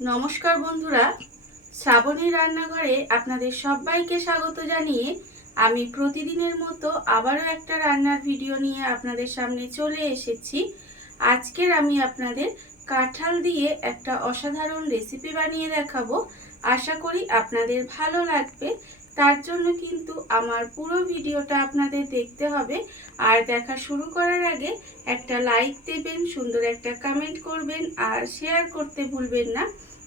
নমস্কার বন্ধুরা, শ্রাবণী রান্নাঘরে আপনাদের সবাইকে স্বাগত জানিয়ে আমি প্রতিদিনের মতো আবারও একটা রান্নার ভিডিও নিয়ে আপনাদের সামনে চলে এসেছি। আজকের আমি আপনাদের কাঁঠাল দিয়ে একটা অসাধারণ রেসিপি বানিয়ে দেখাবো। আশা করি আপনাদের ভালো লাগবে। তার জন্য কিন্তু আমার পুরো ভিডিওটা আপনাদের দেখতে হবে। আর দেখা শুরু করার আগে একটা লাইক দেবেন, সুন্দর একটা কমেন্ট করবেন আর শেয়ার করতে ভুলবেন না।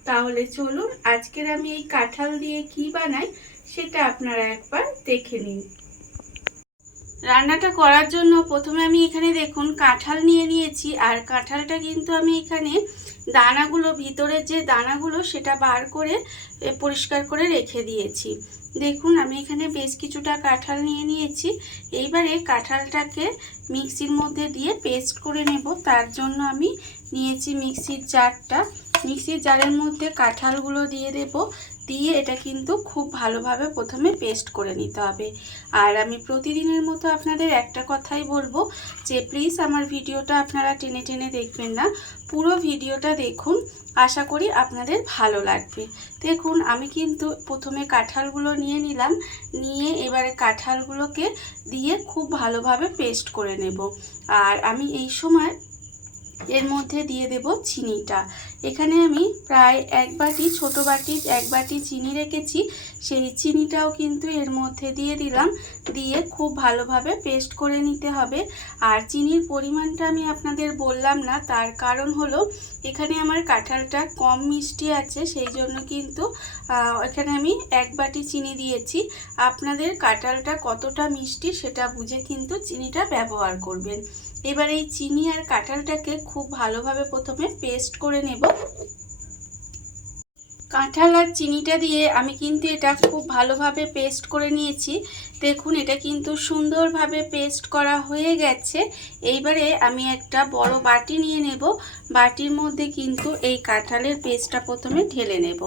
তাহলে চলুন আজকের আমি এই কাঁঠাল দিয়ে কি বানাই সেটা আপনারা একবার দেখে নিন। রান্নাটা করার জন্য প্রথমে আমি এখানে দেখুন কাঁঠাল নিয়ে নিয়েছি। আর কাঁঠালটা কিন্তু আমি এখানে দানাগুলো, ভিতরের যে দানাগুলো সেটা বার করে পরিষ্কার করে রেখে দিয়েছি। দেখুন আমি এখানে বেশ কিছুটা কাঁঠাল নিয়ে নিয়েছি। এইবারে কাঁঠালটাকে মিক্সির মধ্যে দিয়ে পেস্ট করে নেব। তার জন্য আমি নিয়েছি মিক্সির জারটা। মিক্সির জারের মধ্যে কাঁঠালগুলো দিয়ে দেব। দিয়ে এটা কিন্তু খুব ভালোভাবে প্রথমে পেস্ট করে নিতে হবে। আর আমি প্রতিদিনের মতো আপনাদের একটা কথাই বলবো যে প্লিজ আমার ভিডিওটা আপনারা টেনে টেনে দেখবেন না, পুরো ভিডিওটা দেখুন। আশা করি আপনাদের ভালো লাগবে। দেখুন আমি কিন্তু প্রথমে কাঁঠালগুলো নিয়ে নিলাম। নিয়ে এবারে কাঁঠালগুলোকে দিয়ে খুব ভালোভাবে পেস্ট করে নেব। আর আমি এই সময় এর মধ্যে দিয়ে দেব চিনিটা। এখানে আমি প্রায় এক বাটি, ছোট বাটির এক বাটি চিনি রেখেছি। সেই চিনিটাও কিন্তু এর মধ্যে দিয়ে দিলাম। দিয়ে খুব ভালোভাবে পেস্ট করে নিতে হবে। আর চিনির পরিমাণটা আমি আপনাদের বললাম না, তার কারণ হলো এখানে আমার কাঁঠালটা কম মিষ্টি আছে, সেই জন্য কিন্তু এখানে আমি এক বাটি চিনি দিয়েছি। আপনাদের কাঁঠালটা কতটা মিষ্টি সেটা বুঝে কিন্তু চিনিটা ব্যবহার করবেন। এবার এই চিনি আর কাঁঠালটাকে খুব ভালোভাবে প্রথমে পেস্ট করে নেব। কাঁঠাল আর চিনিটা দিয়ে আমি কিন্তু এটা খুব ভালোভাবে পেস্ট করে নিয়েছি। দেখুন এটা কিন্তু সুন্দরভাবে পেস্ট করা হয়ে গেছে। এইবারে আমি একটা বড় বাটি নিয়ে নেব। বাটির মধ্যে কিন্তু এই কাঁঠালের পেস্টটা প্রথমে ঢেলে নেব।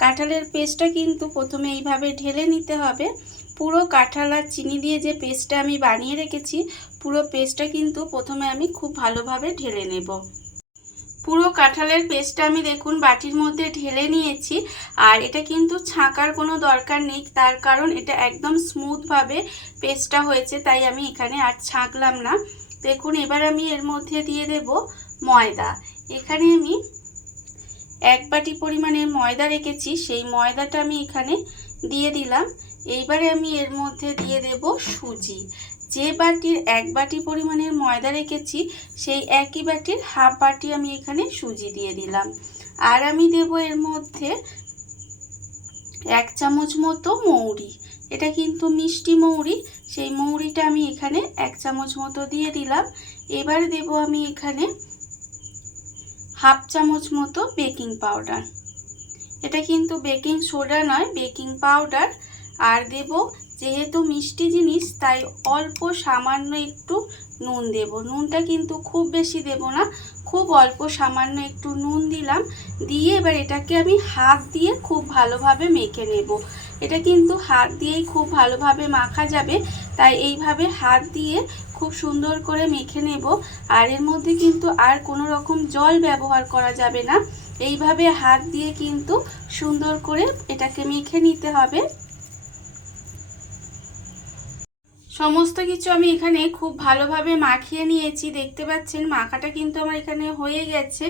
কাঁঠালের পেস্টটা কিন্তু প্রথমে এইভাবে ঢেলে নিতে হবে। পুরো কাঁঠাল আর চিনি দিয়ে যে পেস্টটা আমি বানিয়ে রেখেছি, পুরো পেস্টটা কিন্তু প্রথমে আমি খুব ভালোভাবে ঢেলে নেব। পুরো কাঁঠালের পেস্টটা আমি দেখুন বাটির মধ্যে ঢেলে নিয়েছি। আর এটা কিন্তু ছাঁকার কোনো দরকার নেই, তার কারণ এটা একদম স্মুথভাবে পেস্টটা হয়েছে, তাই আমি এখানে আর ছাঁকলাম না। দেখুন এবার আমি এর মধ্যে দিয়ে দেব ময়দা। এখানে আমি এক বাটি পরিমাণে ময়দা রেখেছি, সেই ময়দাটা আমি এখানে দিয়ে দিলাম। এইবারে আমি এর মধ্যে দিয়ে দেব সুজি। যে বাটির এক বাটি পরিমাণের ময়দা রেখেছি, সেই একই বাটির হাফ বাটি আমি এখানে সুজি দিয়ে দিলাম। আর আমি দেব এর মধ্যে এক চামচ মতো মৌরি। এটা কিন্তু মিষ্টি মৌরি, সেই মৌরিটা আমি এখানে এক চামচ মতো দিয়ে দিলাম। এবার দেব আমি এখানে হাফ চামচ মতো বেকিং পাউডার। এটা কিন্তু বেকিং সোডা নয়, বেকিং পাউডার। আর দেব, যেহেতু মিষ্টি জিনিস তাই অল্প সামান্য একটু নুন দেব। নুনটা কিন্তু খুব বেশি দেব না, খুব অল্প সামান্য একটু নুন দিলাম। দিয়ে এবার এটাকে আমি হাত দিয়ে খুব ভালোভাবে মেখে নেব। এটা কিন্তু হাত দিয়েই খুব ভালোভাবে মাখা যাবে, তাই এইভাবে হাত দিয়ে খুব সুন্দর করে মেখে নেব। আর এর মধ্যে কিন্তু আর কোনো রকম জল ব্যবহার করা যাবে না। এইভাবে হাত দিয়ে কিন্তু সুন্দর করে এটাকে মেখে নিতে হবে। সমস্ত কিছু আমি এখানে খুব ভালোভাবে মাখিয়ে নিয়েছি। দেখতে পাচ্ছেন মাখাটা কিন্তু আমার এখানে হয়ে গেছে।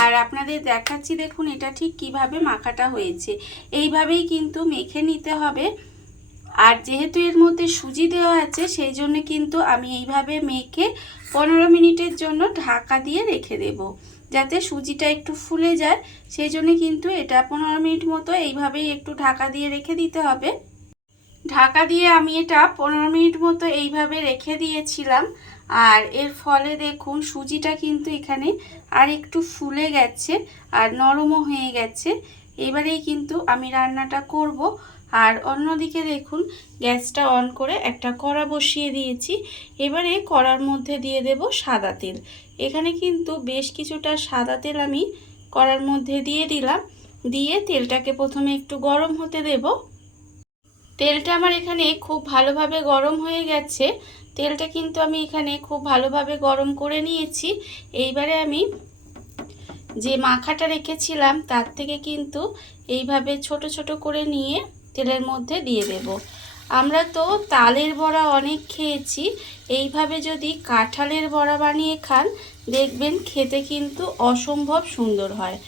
আর আপনাদের দেখাচ্ছি, দেখুন এটা ঠিক কিভাবে মাখাটা হয়েছে। এইভাবেই কিন্তু মেখে নিতে হবে। আর যেহেতু এর মধ্যে সুজি দেওয়া আছে, সেই জন্য কিন্তু আমি এইভাবে মেখে 15 মিনিটের জন্য ঢাকা দিয়ে রেখে দেব, যাতে সুজিটা একটু ফুলে যায়। সেই জন্য কিন্তু এটা 15 মিনিট মতো এইভাবেই একটু ঢাকা দিয়ে রেখে দিতে হবে। ঢাকা দিয়ে আমি এটা 15 মিনিট মতো এইভাবে রেখে দিয়েছিলাম। আর এর ফলে দেখুন সুজিটা কিন্তু এখানে আর একটু ফুলে গেছে আর নরমও হয়ে গেছে। এবারেই কিন্তু আমি রান্নাটা করব। আর অন্যদিকে দেখুন গ্যাসটা অন করে একটা কড়া বসিয়ে দিয়েছি। এবারে কড়ার মধ্যে দিয়ে দেব সাদা তেল। এখানে কিন্তু বেশ কিছুটা সাদা তেল আমি কড়ার মধ্যে দিয়ে দিলাম। দিয়ে তেলটাকে প্রথমে একটু গরম হতে দেব। তেলটা আমার এখানে খুব ভালোভাবে গরম হয়ে গেছে। তেলটা কিন্তু আমি এখানে খুব ভালোভাবে গরম করে নিয়েছি। এইবারে আমি যে মাখাটা রেখেছিলাম তার থেকে কিন্তু এইভাবে ছোট ছোট করে নিয়ে তেলের মধ্যে দিয়ে দেব। আমরা তো তালের বড়া অনেক খেয়েছি, এইভাবে যদি কাঁঠালের বড়া বানিয়ে খান দেখবেন খেতে কিন্তু অসম্ভব সুন্দর হয়।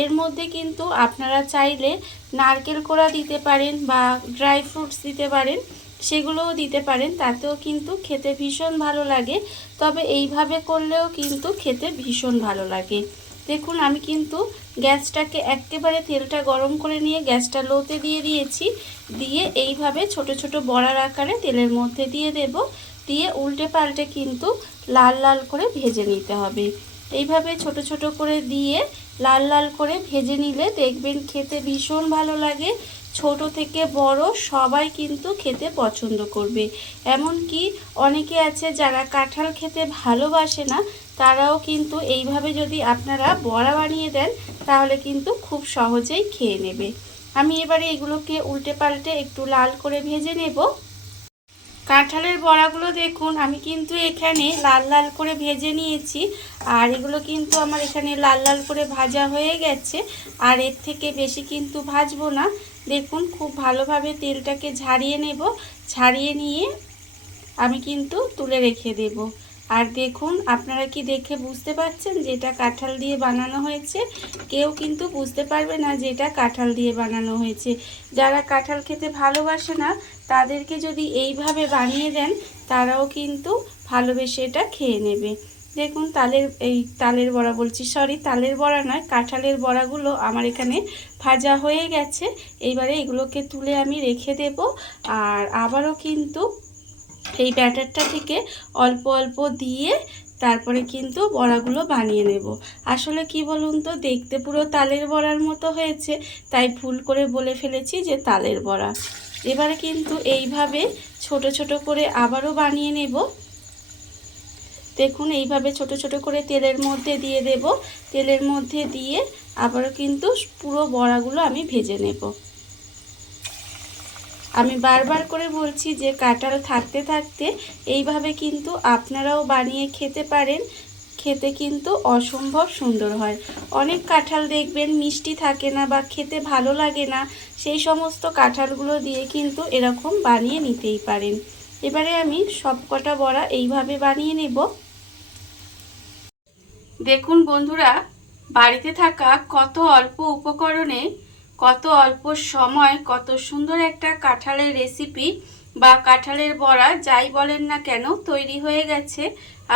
এর মধ্যে কিন্তু আপনারা চাইলে নারকেল কোড়া দিতে পারেন বা ড্রাই ফ্রুটস দিতে পারেন, সেগুলোও দিতে পারেন, তাতেও কিন্তু খেতে ভীষণ ভালো লাগে। তবে এইভাবে করলেও কিন্তু খেতে ভীষণ ভালো লাগে। দেখুন আমি কিন্তু গ্যাসটাকে একেবারে তেলটা গরম করে নিয়ে গ্যাসটা লোতে দিয়ে দিয়েছি। দিয়ে এইভাবে ছোট ছোট বড়ার আকারে তেলের মধ্যে দিয়ে দেব। দিয়ে উল্টে পাল্টে কিন্তু লাল লাল করে ভেজে নিতে হবে। এইভাবে ছোট ছোট করে দিয়ে লাল লাল করে ভেজে নিলে দেখবেন খেতে ভীষণ ভালো লাগে। ছোট থেকে বড় সবাই কিন্তু খেতে পছন্দ করবে। এমনকি অনেকে আছে যারা কাঁঠাল খেতে ভালোবাসে না, তারাও কিন্তু এইভাবে যদি আপনারা বড়া বানিয়ে দেন তাহলে কিন্তু খুব সহজেই খেয়ে নেবে। আমি এবারে এগুলোকে উল্টে পাল্টে একটু লাল করে ভেজে নেব। কাঁঠালের বড়াগুলো দেখুন আমি কিন্তু এখানে লাল লাল করে ভেজে নিয়েছি, আর এগুলো কিন্তু আমার এখানে লাল লাল করে ভাজা হয়ে গেছে। আর এর থেকে বেশি কিন্তু ভাজবো না। দেখুন খুব ভালোভাবে তেলটাকে ঝারিয়ে নেব। ঝারিয়ে নিয়ে আমি কিন্তু তুলে রেখে দেব। আর দেখুন আপনারা কি দেখে বুঝতে পারছেন যে এটা কাঁঠাল দিয়ে বানানো হয়েছে? কেউ কিন্তু বুঝতে পারবে না যে এটা কাঁঠাল দিয়ে বানানো হয়েছে। যারা কাঁঠাল খেতে ভালোবাসে না তাদেরকে যদি এইভাবে বানিয়ে দেন তারাও কিন্তু ভালোবেসে এটা খেয়ে নেবে। দেখুন তালের বড়া বলছি, সরি তালের বড়া নয়, কাঁঠালের বড়াগুলো আমার এখানে ভাজা হয়ে গেছে। এইবারে এগুলোকে তুলে আমি রেখে দেব। আর আবারও কিন্তু এই ব্যাটারটা থেকে অল্প অল্প দিয়ে তারপরে কিন্তু বড়াগুলো বানিয়ে নেব। আসলে কি বলুন তো, দেখতে পুরো তালের বড়ার মতো হয়েছে, তাই ভুল করে বলে ফেলেছি যে তালের বড়া। এবারে কিন্তু এইভাবে ছোট ছোট করে আবারও বানিয়ে নেব। দেখুন এইভাবে ছোট ছোট করে তেলের মধ্যে দিয়ে দেব। তেলের মধ্যে দিয়ে আবারও কিন্তু পুরো বড়াগুলো আমি ভেজে নেব। আমি বারবার করে বলছি যে কাঁঠাল থাকতে থাকতে এইভাবে কিন্তু আপনারাও বানিয়ে খেতে পারেন। খেতে কিন্তু অসম্ভব সুন্দর হয়। অনেক কাঁঠাল দেখবেন মিষ্টি থাকে না বা খেতে ভালো লাগে না, সেই সমস্ত কাঁঠালগুলো দিয়ে কিন্তু এরকম বানিয়ে নিতেই পারেন। এবারে আমি সব কটা বড়া এইভাবে বানিয়ে নেব। দেখুন বন্ধুরা, বাড়িতে থাকা কত অল্প উপকরণে কত অল্প সময় কত সুন্দর একটা কাঁঠালের রেসিপি বা কাঁঠালের বড়া যাই বলেন না কেন তৈরি হয়ে গেছে।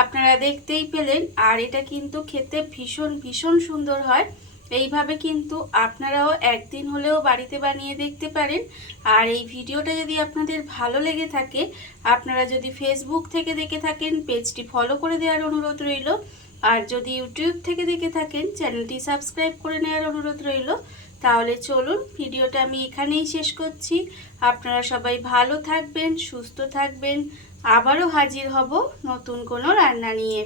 আপনারা দেখতেই পেলেন। আর এটা কিন্তু খেতে ভীষণ ভীষণ সুন্দর হয়। এইভাবে কিন্তু আপনারাও একদিন হলেও বাড়িতে বানিয়ে দেখতে পারেন। আর এই ভিডিওটা যদি আপনাদের ভালো লেগে থাকে, আপনারা যদি ফেসবুক থেকে দেখে থাকেন পেজটি ফলো করে দেওয়ার অনুরোধ রইল। আর যদি ইউটিউব থেকে দেখে থাকেন চ্যানেলটি সাবস্ক্রাইব করে নেওয়ার অনুরোধ রইল। তাহলে চলুন ভিডিওটা আমি এখানেই শেষ করছি। আপনারা সবাই ভালো থাকবেন, সুস্থ থাকবেন। আবারও হাজির হব নতুন কোনো রান্না নিয়ে।